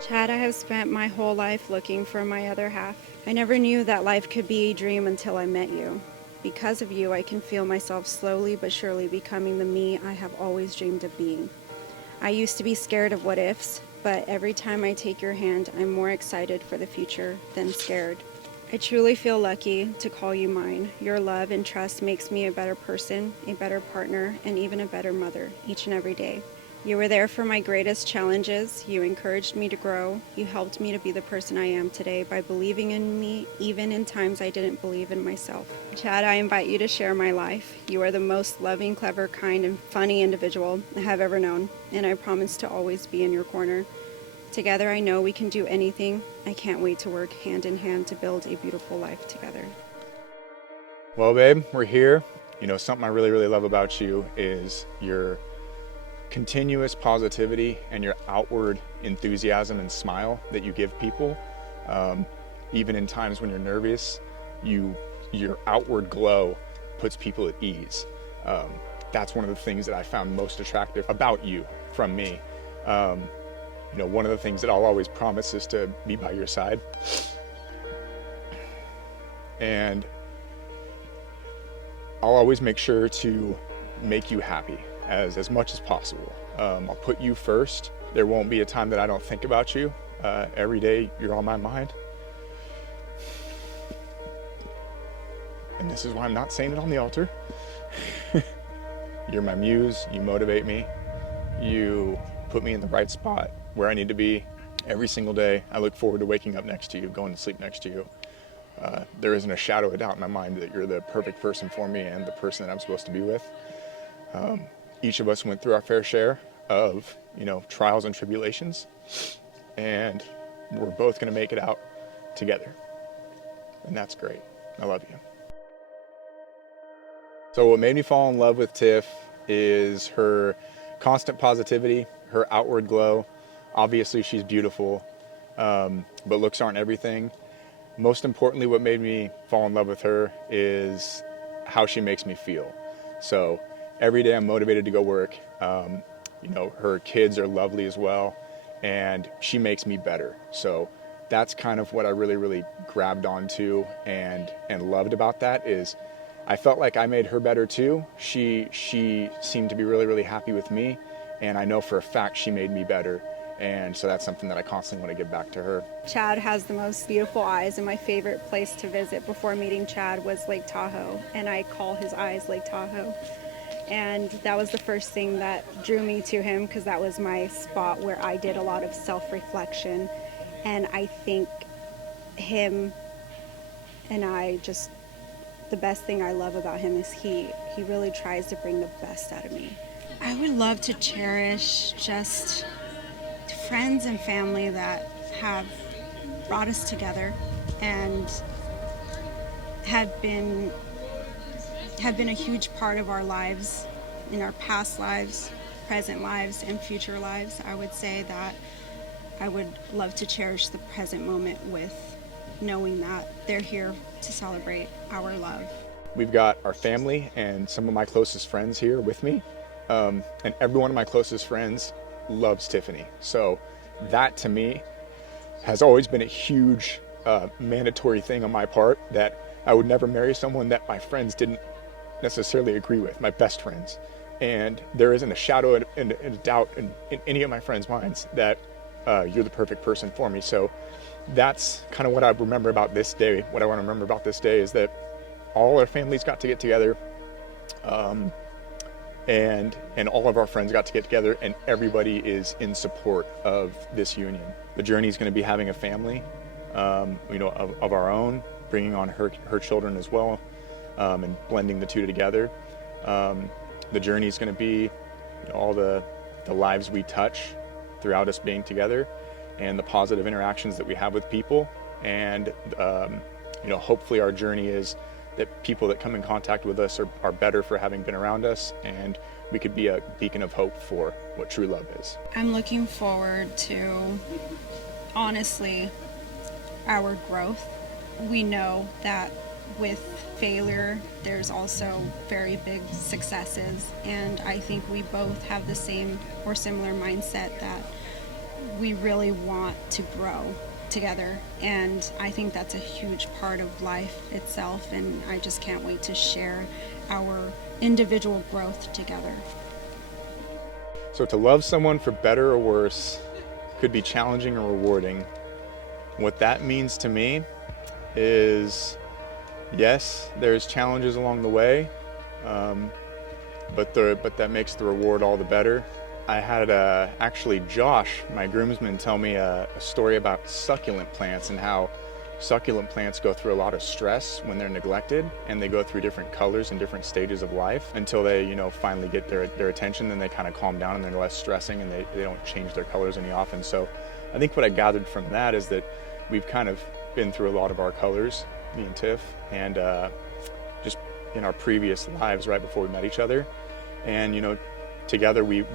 Chad, I have spent my whole life looking for my other half. I never knew that life could be a dream until I met you. Because of you, I can feel myself slowly but surely becoming the me I have always dreamed of being. I used to be scared of what ifs, but every time I take your hand, I'm more excited for the future than scared. I truly feel lucky to call you mine. Your love and trust makes me a better person, a better partner, and even a better mother each and every day. You were there for my greatest challenges. You encouraged me to grow. You helped me to be the person I am today by believing in me, even in times I didn't believe in myself. Chad, I invite you to share my life. You are the most loving, clever, kind, and funny individual I have ever known, and I promise to always be in your corner. Together, I know we can do anything. I can't wait to work hand in hand to build a beautiful life together. Well, babe, we're here. Something I really, really love about you is your continuous positivity and your outward enthusiasm and smile that you give people. Even in times when you're nervous, your outward glow puts people at ease. That's one of the things that I found most attractive about you from me. One of the things that I'll always promise is to be by your side. And I'll always make sure to make you happy as much as possible. I'll put you first. There won't be a time that I don't think about you. Every day you're on my mind. And this is why I'm not saying it on the altar. You're my muse, you motivate me. You put me in the right spot where I need to be every single day. I look forward to waking up next to you, going to sleep next to you. There isn't a shadow of a doubt in my mind that you're the perfect person for me and the person that I'm supposed to be with. Each of us went through our fair share of, trials and tribulations, and we're both going to make it out together. And that's great. I love you. So what made me fall in love with Tiff is her constant positivity, her outward glow. Obviously, she's beautiful, but looks aren't everything. Most importantly, what made me fall in love with her is how she makes me feel. So every day I'm motivated to go work. Her kids are lovely as well, and she makes me better. So that's kind of what I really, really grabbed onto and loved about that is I felt like I made her better too. She seemed to be really, really happy with me, and I know for a fact she made me better. And so that's something that I constantly want to give back to her. Chad has the most beautiful eyes, and my favorite place to visit before meeting Chad was Lake Tahoe, and I call his eyes Lake Tahoe. And that was the first thing that drew me to him, because that was my spot where I did a lot of self-reflection. And I think him and I just, the best thing I love about him is he really tries to bring the best out of me. I would love to cherish just friends and family that have brought us together and have been a huge part of our lives, in our past lives, present lives, and future lives. I would say that I would love to cherish the present moment with knowing that they're here to celebrate our love. We've got our family and some of my closest friends here with me. And every one of my closest friends loves Tiffany. So that to me has always been a huge mandatory thing on my part, that I would never marry someone that my friends didn't necessarily agree with, my best friends. And there isn't a shadow and a doubt in any of my friends' minds that you're the perfect person for me. So that's kind of what I remember about this day. What I want to remember about this day is that all our families got to get together, and all of our friends got to get together, and everybody is in support of this union. The journey is going to be having a family, of our own, bringing on her children as well, and blending the two together. The journey is going to be all the lives we touch throughout us being together, and the positive interactions that we have with people. And hopefully our journey is that people that come in contact with us are better for having been around us, and we could be a beacon of hope for what true love is. I'm looking forward to, honestly, our growth. We know that with failure, there's also very big successes, and I think we both have the same or similar mindset that we really want to grow together, and I think that's a huge part of life itself, and I just can't wait to share our individual growth together. So to love someone for better or worse could be challenging or rewarding. What that means to me is, yes, there's challenges along the way, but that makes the reward all the better. I had actually Josh, my groomsman, tell me a story about succulent plants and how succulent plants go through a lot of stress when they're neglected, and they go through different colors and different stages of life until they, finally get their attention. Then they kind of calm down and they're less stressing, and they don't change their colors any often. So I think what I gathered from that is that we've kind of been through a lot of our colors, me and Tiff, and just in our previous lives right before we met each other. And together we've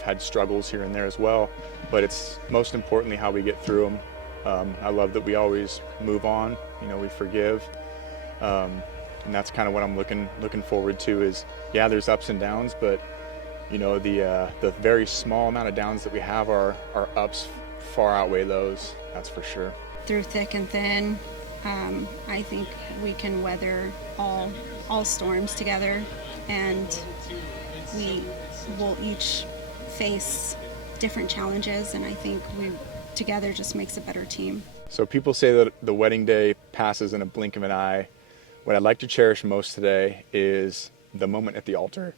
had struggles here and there as well, but it's most importantly how we get through them. I love that we always move on, we forgive, and that's kind of what I'm looking forward to. Is, yeah, there's ups and downs, but the very small amount of downs that we have, our ups far outweigh those, that's for sure. Through thick and thin, I think we can weather all storms together, and we will each face different challenges, and I think we together just makes a better team. So people say that the wedding day passes in a blink of an eye. What I'd like to cherish most today is the moment at the altar.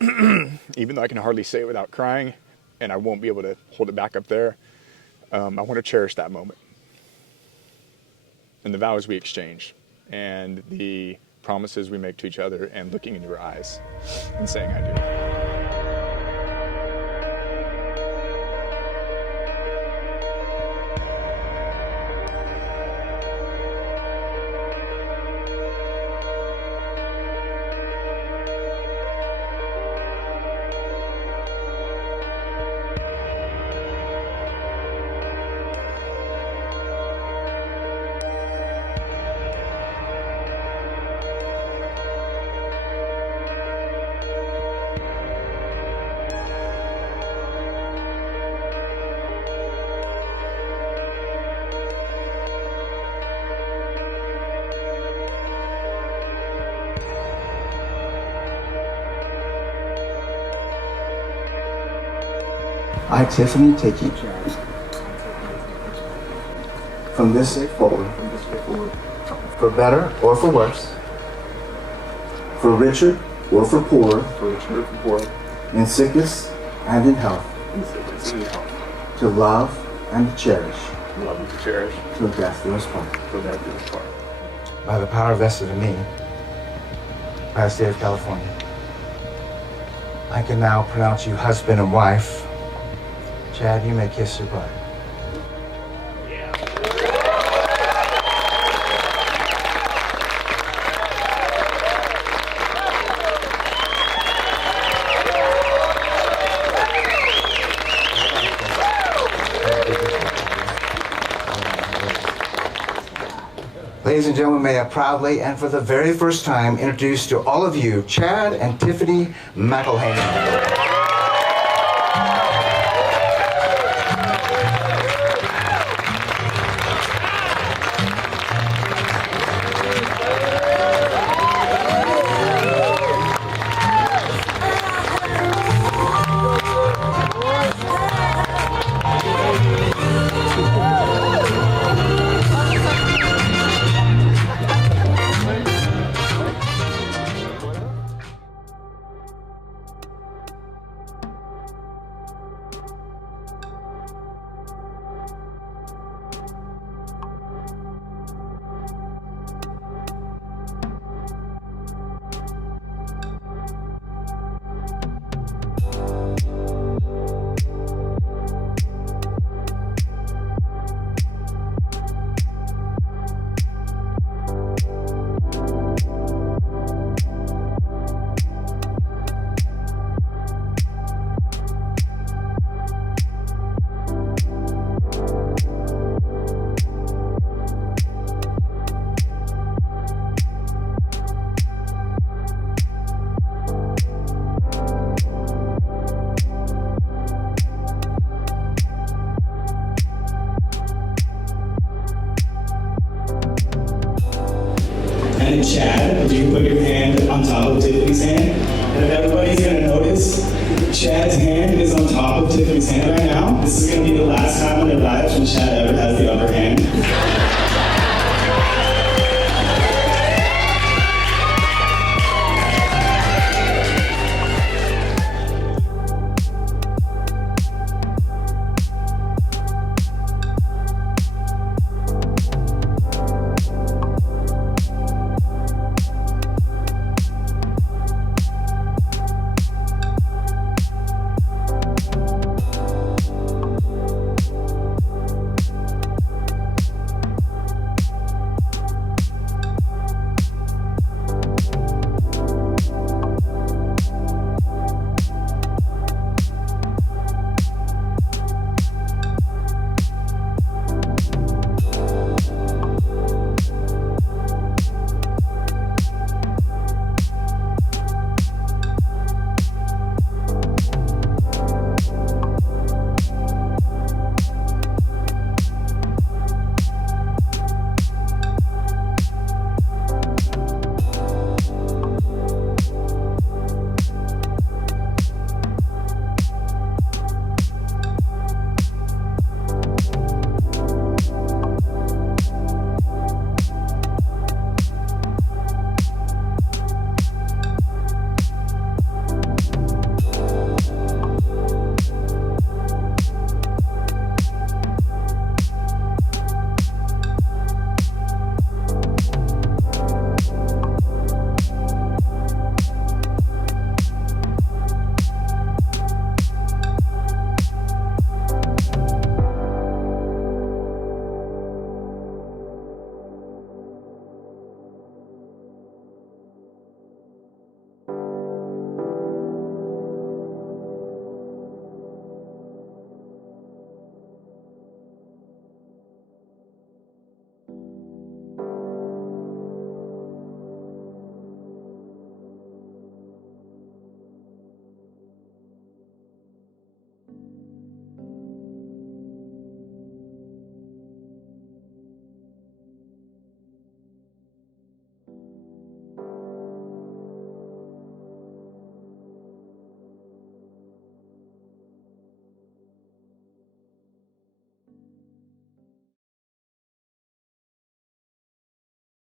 Even though I can hardly say it without crying, and I won't be able to hold it back up there, I want to cherish that moment. And the vows we exchange, and the promises we make to each other, and looking into her eyes and saying I do. I, Tiffany, take you from this day forward, for better or for worse, for richer or for poorer, in sickness and in health, to love and to cherish, till death do us part. By the power vested in me by the state of California, I can now pronounce you husband and wife. Chad, you may kiss your bride. Ladies and gentlemen, may I proudly and for the very first time introduce to all of you Chad and Tiffany McElhaney. Chad's hand is on top of Tiffany's hand right now. This is going to be the last time in their lives when Chad ever has the upper hand.